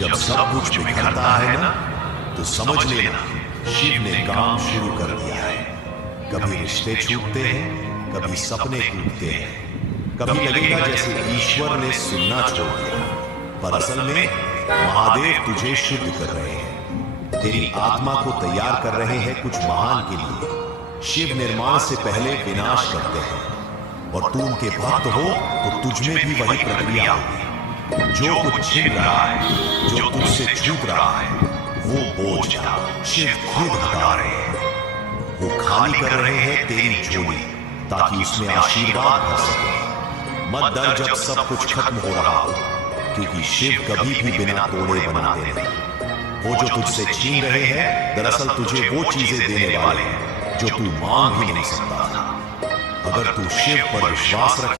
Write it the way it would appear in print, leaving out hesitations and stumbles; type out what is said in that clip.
जब सब कुछ बिखरता है ना, तो समझ लेना शिव ने काम शुरू कर दिया है। कभी रिश्ते छूटते हैं, कभी सपने टूटते हैं, कभी लगेगा जैसे ईश्वर ने सुनना छोड़ दिया, पर असल में महादेव तुझे शुद्ध कर रहे हैं। तेरी आत्मा को तैयार कर रहे हैं कुछ महान के लिए। शिव निर्माण से पहले विनाश करते हैं, और तू उनके भक्त हो तो तुझमें भी वही प्रक्रिया होगी। जो कुछ छिन रहा है, जो तुझसे छूट रहा है, वो बोझ शिव खुद हटा रहे हैं। वो खाली कर रहे हैं तेरी झोली, ताकि उसमें आशीर्वाद भर सके। मत डर जब सब कुछ खत्म हो रहा हो, क्योंकि शिव कभी भी बिना तोड़े बनाते नहीं। वो जो तुझसे छीन रहे हैं, दरअसल तुझे वो चीजें देने वाले हैं जो तू मांग भी नहीं सकता था। अगर तू शिव पर विश्वास रखे